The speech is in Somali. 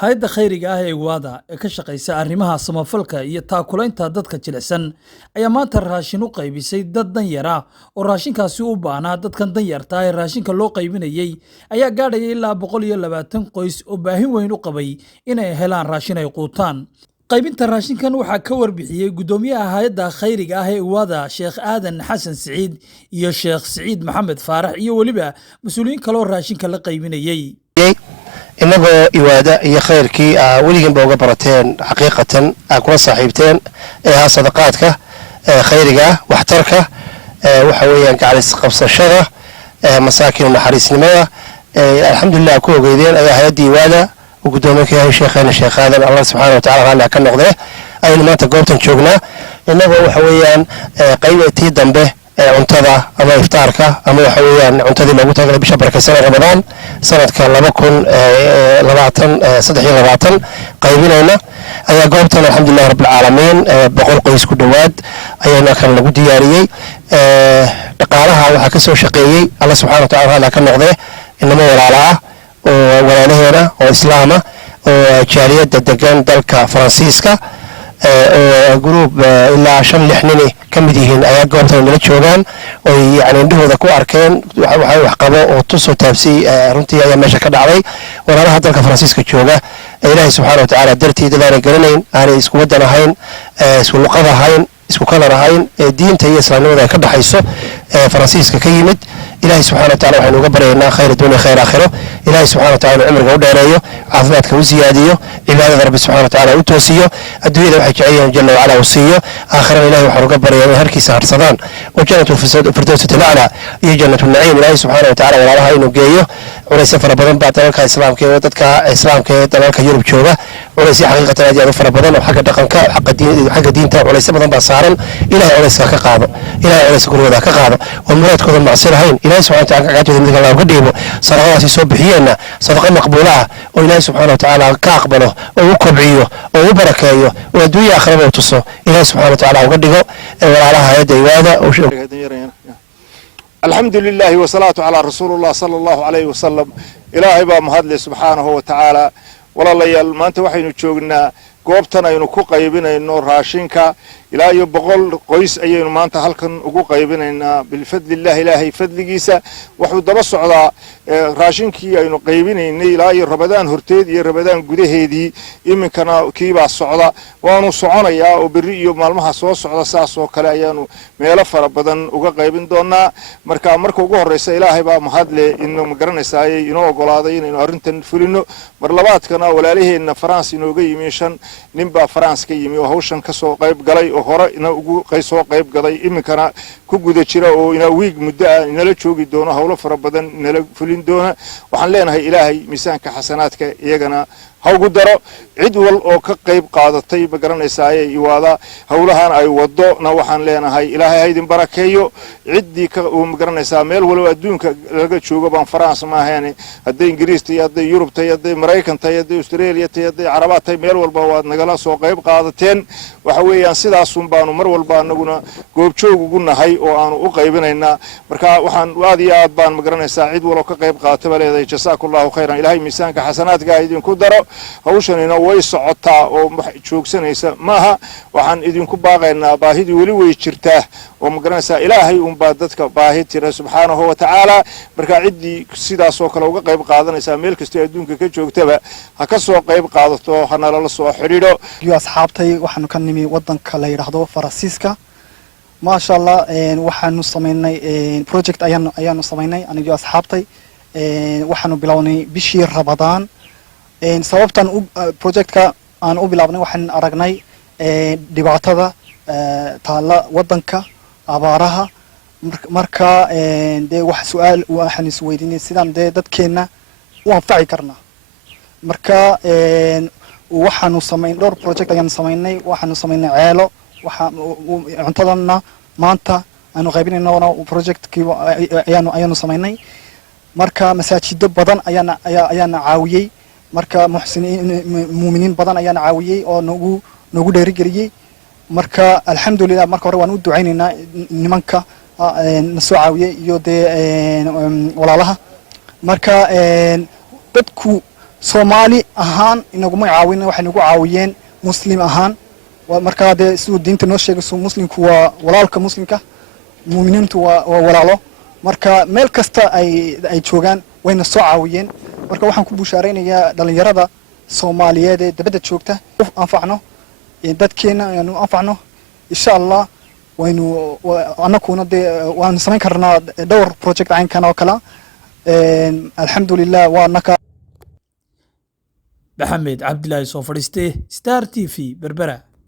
hay'adda khayriga ah ee Uganda ee ka shaqeysa arrimaha samafalka iyo taakulaynta dadka jilicsan ayaa maanta raashin u qaybisay dad danyar ah oo raashinkaasi u baahnaa. Dadkan danyarta ah ee raashinka loo qaybinayay ayaa gaadhaya ilaa 120 qoys oo baahin weyn u qabay inay helaan raashin ay quutaan. qaybinta raashinkan waxaa ka warbixiyay gudoomiyaha hay'adda khayriga ah ee Uganda Sheekh Aadan Xasan Saciid iyo Sheekh Saciid Maxamed Faarax iyo waliba mas'uuliyiin kale oo raashinka la qaybinayay. inagoo iwaada iyo khayrkii weligiinba uga barateen xaqiiqatan kula saaxiibteen ee sadaqaadka khayriga waxtarka waxa weeyaan gacalis qabsashada masaakiin naxariisnimada alxamdulillah ku ogeydeen ayaa hay'adda iwaada gudoomiyaha yahay sheekheena Sheekh Aadan Allah subhanahu wa ta'ala raalli ka noqday aynu maanta goobtan joognaa inagoo waxa weeyaan qaybtii dambe cuntada ama iftaarka ama waxa weeyaan cuntadii loogu talagalay bisha barakeysan Ramadaan sanadka 2023 qaybinayna ayaa goobtan alxamdulillah rabbil caalamiin 100 qoys ku dhawaad ayaana kan lagu diyaariyay dhaqaalaha waxa ka soo shaqeeyay Allah subhanahu wa ta'ala ka noqday inama walaalaha oo walaalaheena oo islaama oo jaaliyada degan dalka Faransiiska group ilaa 5-6 nin kamid yihiin ayaa goobtan la joogan oo yaani indhahooda ku arkeen waxa wax qabo oo tusoo taabsi runtii ayaa meesha ka dhacday walaalaha dalka Faransiiska jooga Ilaahay subhanahu wa ta'ala dartiisa dadaan garanayn aanay isku wadan ahayn isku luqad ahayn isku kalar ahayn diinta iyo islaamnimada ka dhaxayso Faransiiska ka yimid Ilaahay subhanahu wa ta'ala waxaan uga baryaynaa khayr dunya khayr aakhiro Ilaahay subhanahu wa ta'ala umriga u dheereeyo caafimaadka u siyaadiyo cibaadada Rabbi subhanahu wa ta'ala u toosiyo adduunyada waxay jecayeen jalla wa ala u siiyo aakhirana Ilaahay waxaan uga baryaynaa harkiisa harsadaan oo jannatu firdaws ta'ala iyo jannatu naciim Ilaahay subhanahu wa ta'ala walaalaha inuu geeyo وليس فربنا بعد ذلك الإسلام كي وتدك إسلام كي ذلك يوروب شوغا وليس حقيقة هذه فربنا وحق دقنك حق دين تا وليس بدن بصارن إلى وليس كقاضي إلى وليس كل ذاك قاضي والمراد كذا معصير هين إلى سبحانه وتعالى قاعد من الله قديمه صدقات يسبحينا صدقة مقبولة وإلى سبحانه وتعالى كاقبله وكبعيه وبركايه ودوي آخر وتصو إلى سبحانه وتعالى قديمه وعلى هذا يوادا الحمد لله والصلاة على رسول الله صلى الله عليه وسلم إلهي با مهدل سبحانه وتعالى ولا ليال ما أنت وحين تشوقنا قوبتنا ينكو قيبنا إنه راشينكا إلهي بقول قيس أيين ما أنت هلكن أقو قيبنا إن بالفضل الله إلهي فضل جيسا وحود درس على راشينكي أينو قيبنا إن إلهي رمضان هرتيد رمضان جده هدي إمن كنا كيبا الصعدة وانو صعنا يا وبريء مالمها صوص صعدة ساس وكلا يانو ميلف رمضان أقو قيبنا دونا مركو جوه الرئيس إلهي با مهدل إنه مقرن ساي إنه قلادين إنه أرنتن فلينو مرلبات كنا ولا ليه إن فرنسا إنه جاي ميشان نبى فرنسا كي يمي وهوشان كسو قيب قلي hore ina ugu qaysoo qayb gaday iminkana ku guda jira oo ina wiig muddo inala joogi doono hawlo fara badan inala fulin doona waxaan leenahay ilaahay miisaanka xasanaadka iyagana ha ugu daro cid wal oo ka qayb qaadatay ma garanaysaa iwaada hawlahan ay wadona waxaan leenahay ilaahay haydin barakeeyo ciddii ka ma garanaysaa meel walow adduunka laga joogo baan France ma ahayn haday Ingiriis tahay haday Yurub tahay haday Mareykan tahay haday Australia tahay haday Carabaad tahay meel walba waad nagala soo qayb qaadateen waxa weeyaan sidaas un baanu mar walba anaguna goob joog ugu nahay oo aanu u qaybinaynaa marka waxaan aad iyo aad baan ma garanaysaa cid walow ka qayb qaatay leedahay jasaakallahu khayran ilaahay miisaanka xasanaadka idin ku daro hawshanina way socotaa oo joogsanaysa maaha waxaan idinku baaqaynaa baahidii wali way jirtaa oo ma garanaysaa ilaahay un baa dadka baahi tira subhanahu wa ta'ala marka cidii sidaas oo kale uga qayb qaadanaysa meel kasta adduunka ka joogtaba ha ka soo qayb qaadato hana la soo xiriiro iyo asxaabtay waxaanu ka nimi wadanka la yiraahdo Faransiiska ما شاء الله waxaanu sameynay project ayaanu sameynay aniga asxaabtay waxaanu bilownay bishii Ramadaan sababtan projectka aan u bilaabnay waxaan aragnay dhibaatada taala wadanka abaaraha marka wax su'aal waxaan is weydiinay sidaan dadkeena u anfaci karnaa marka waxaanu sameyn dhowr project ayaan sameynay waxaanu sameynay ceelo cuntadana maanta aanu qaybinayno projectkii ayaanu sameynay marka masaajido badan ayaana caawiyay marka muuminiin badan ayaana caawiyay oo nagu dheerigeliyay marka alxamdulillah marka hore waan u ducaynaynaa nimanka na soo caawiyay iyo walaalaha marka dadku Soomaali ahaan inaguma caawin waxay nagu caawiyeen muslim ahaan marka de sidoo diinta noo sheegayso muslimku waa walaalka muslimka muuminiintu waa walaalo marka meel kasta ay joogaan wayna soo caawiyeen marka waxaan ku buushaareynayaa dhalinyarada Soomaaliyeed ee dibadda joogta anfacno dadkeena aanu anfacno insha Allah waynu anakuna de waan samayn karnaa dhowr project aynkan oo kala alxamdulillah waa naka Maxamed Cabdilaahi soo fadhiistay Star TV Berbera.